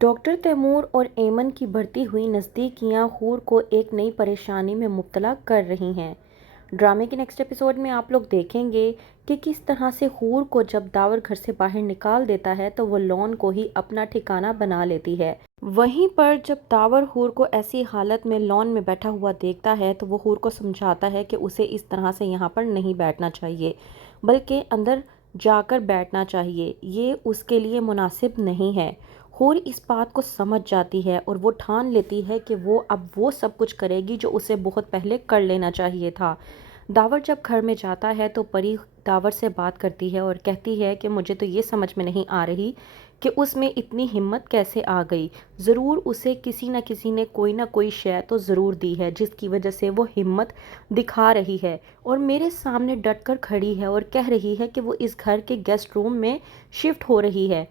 Doctor Timur اور ایمن کی بڑھتی ہوئی نزدیکیاں حور کو ایک نئی پریشانی میں مبتلا کر رہی ہیں۔ ڈرامے کے نیکسٹ ایپیسوڈ میں آپ لوگ دیکھیں گے کہ کس طرح سے حور کو جب داور گھر سے باہر نکال دیتا ہے تو وہ لون کو ہی اپنا ٹھکانہ بنا لیتی ہے۔ وہیں پر جب داور حور کو ایسی حالت میں لون میں بیٹھا ہوا دیکھتا ہے تو وہ حور کو سمجھاتا ہے کہ اسے اس طرح سے یہاں پر نہیں بیٹھنا چاہیے بلکہ اندر جا کر بیٹھنا چاہیے، یہ اس کے لیے مناسب نہیں ہے۔ حور اس بات کو سمجھ جاتی ہے اور وہ ٹھان لیتی ہے کہ وہ اب وہ سب کچھ کرے گی جو اسے بہت پہلے کر لینا چاہیے تھا۔ داور جب گھر میں جاتا ہے تو پری داور سے بات کرتی ہے اور کہتی ہے کہ مجھے تو یہ سمجھ میں نہیں آ رہی کہ اس میں اتنی ہمت کیسے آ گئی، ضرور اسے کسی نہ کسی نے کوئی نہ کوئی شے تو ضرور دی ہے جس کی وجہ سے وہ ہمت دکھا رہی ہے اور میرے سامنے ڈٹ کر کھڑی ہے اور کہہ رہی ہے کہ وہ اس گھر کے گیسٹ روم میں شفٹ ہو رہی ہے۔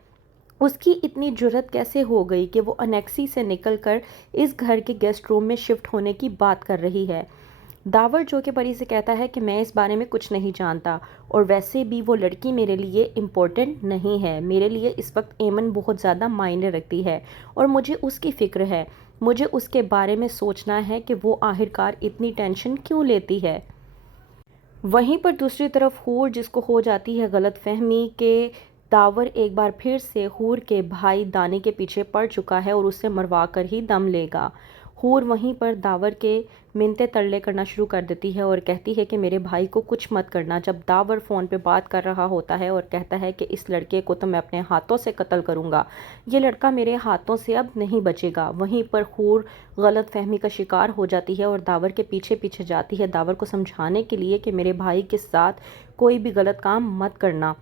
اس کی اتنی جرأت کیسے ہو گئی کہ وہ انیکسی سے نکل کر اس گھر کے گیسٹ روم میں شفٹ ہونے کی بات کر رہی ہے۔ داور جو کہ پری سے کہتا ہے کہ میں اس بارے میں کچھ نہیں جانتا اور ویسے بھی وہ لڑکی میرے لیے امپورٹنٹ نہیں ہے، میرے لیے اس وقت ایمن بہت زیادہ معنی رکھتی ہے اور مجھے اس کی فکر ہے، مجھے اس کے بارے میں سوچنا ہے کہ وہ آخرکار اتنی ٹینشن کیوں لیتی ہے۔ وہیں پر دوسری طرف حور جس کو ہو جاتی ہے غلط فہمی کہ داور ایک بار پھر سے حور کے بھائی دانی کے پیچھے پڑ چکا ہے اور اسے مروا کر ہی دم لے گا۔ حور وہیں پر داور کے منتیں ترلے کرنا شروع کر دیتی ہے اور کہتی ہے کہ میرے بھائی کو کچھ مت کرنا، جب داور فون پہ بات کر رہا ہوتا ہے اور کہتا ہے کہ اس لڑکے کو تو میں اپنے ہاتھوں سے قتل کروں گا، یہ لڑکا میرے ہاتھوں سے اب نہیں بچے گا۔ وہیں پر حور غلط فہمی کا شکار ہو جاتی ہے اور داور کے پیچھے پیچھے جاتی ہے داور کو سمجھانے کے لیے کہ میرے بھائی کے ساتھ کوئی بھی غلط کام مت کرنا،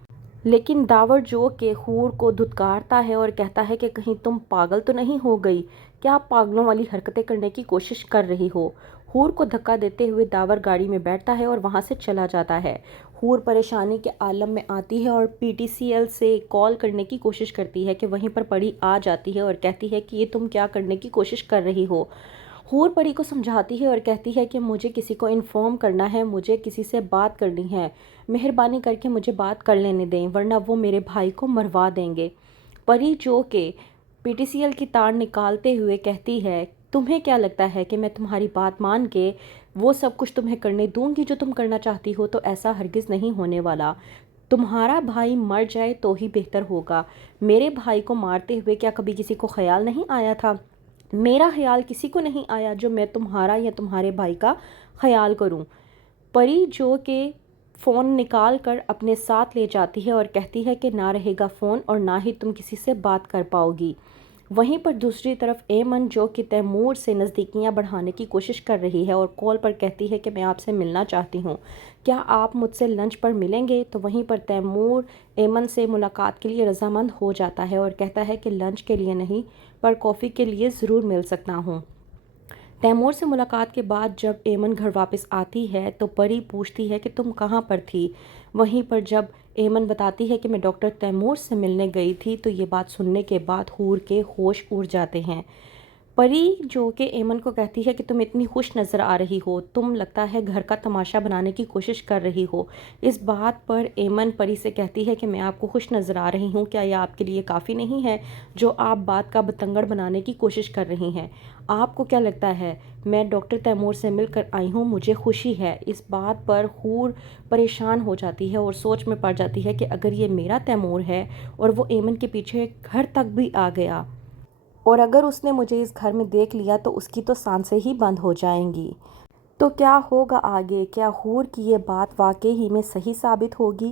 لیکن داور جو کہ حور کو دھتکارتا ہے اور کہتا ہے کہ کہیں تم پاگل تو نہیں ہو گئی، کیا پاگلوں والی حرکتیں کرنے کی کوشش کر رہی ہو۔ حور کو دھکا دیتے ہوئے داور گاڑی میں بیٹھتا ہے اور وہاں سے چلا جاتا ہے۔ حور پریشانی کے عالم میں آتی ہے اور پی ٹی سی ایل سے کال کرنے کی کوشش کرتی ہے کہ وہیں پر پری آ جاتی ہے اور کہتی ہے کہ یہ تم کیا کرنے کی کوشش کر رہی ہو۔ حور پری کو سمجھاتی ہے اور کہتی ہے کہ مجھے کسی کو انفارم کرنا ہے، مجھے کسی سے بات کرنی ہے، مہربانی کر کے مجھے بات کر لینے دیں ورنہ وہ میرے بھائی کو مروا دیں گے۔ پری جو کہ پی ٹی سی ایل کی تار نکالتے ہوئے کہتی ہے تمہیں کیا لگتا ہے کہ میں تمہاری بات مان کے وہ سب کچھ تمہیں کرنے دوں گی جو تم کرنا چاہتی ہو، تو ایسا ہرگز نہیں ہونے والا، تمہارا بھائی مر جائے تو ہی بہتر ہوگا۔ میرے بھائی کو مارتے ہوئے کیا کبھی کسی کو خیال نہیں آیا تھا؟ میرا خیال کسی کو نہیں آیا جو میں تمہارا یا تمہارے بھائی کا خیال کروں۔ پری جو کہ فون نکال کر اپنے ساتھ لے جاتی ہے اور کہتی ہے کہ نہ رہے گا فون اور نہ ہی تم کسی سے بات کر پاؤ گی۔ وہیں پر دوسری طرف ایمن جو کہ تیمور سے نزدیکیاں بڑھانے کی کوشش کر رہی ہے اور کال پر کہتی ہے کہ میں آپ سے ملنا چاہتی ہوں، کیا آپ مجھ سے لنچ پر ملیں گے؟ تو وہیں پر تیمور ایمن سے ملاقات کے لیے رضامند ہو جاتا ہے اور کہتا ہے کہ لنچ کے لیے نہیں پر کافی کے لیے ضرور مل سکتا ہوں۔ تیمور سے ملاقات کے بعد جب ایمن گھر واپس آتی ہے تو پری پوچھتی ہے کہ تم کہاں پر تھی؟ وہیں پر جب ایمن بتاتی ہے کہ میں ڈاکٹر تیمور سے ملنے گئی تھی تو یہ بات سننے کے بعد حور کے ہوش اڑ جاتے ہیں۔ پری جو کہ ایمن کو کہتی ہے کہ تم اتنی خوش نظر آ رہی ہو، تم لگتا ہے گھر کا تماشا بنانے کی کوشش کر رہی ہو۔ اس بات پر ایمن پری سے کہتی ہے کہ میں آپ کو خوش نظر آ رہی ہوں، کیا یہ آپ کے لیے کافی نہیں ہے جو آپ بات کا بتنگڑ بنانے کی کوشش کر رہی ہیں؟ آپ کو کیا لگتا ہے میں ڈاکٹر تیمور سے مل کر آئی ہوں، مجھے خوشی ہے۔ اس بات پر حور پریشان ہو جاتی ہے اور سوچ میں پڑ جاتی ہے کہ اگر یہ میرا تیمور ہے اور وہ ایمن کے پیچھے گھر تک بھی آ گیا اور اگر اس نے مجھے اس گھر میں دیکھ لیا تو اس کی تو سانسیں ہی بند ہو جائیں گی، تو کیا ہوگا آگے؟ کیا حور کی یہ بات واقعی ہی میں صحیح ثابت ہوگی؟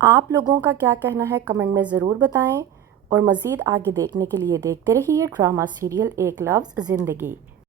آپ لوگوں کا کیا کہنا ہے کمنٹ میں ضرور بتائیں اور مزید آگے دیکھنے کے لیے دیکھتے رہیے ڈرامہ سیریل ایک لفظ زندگی۔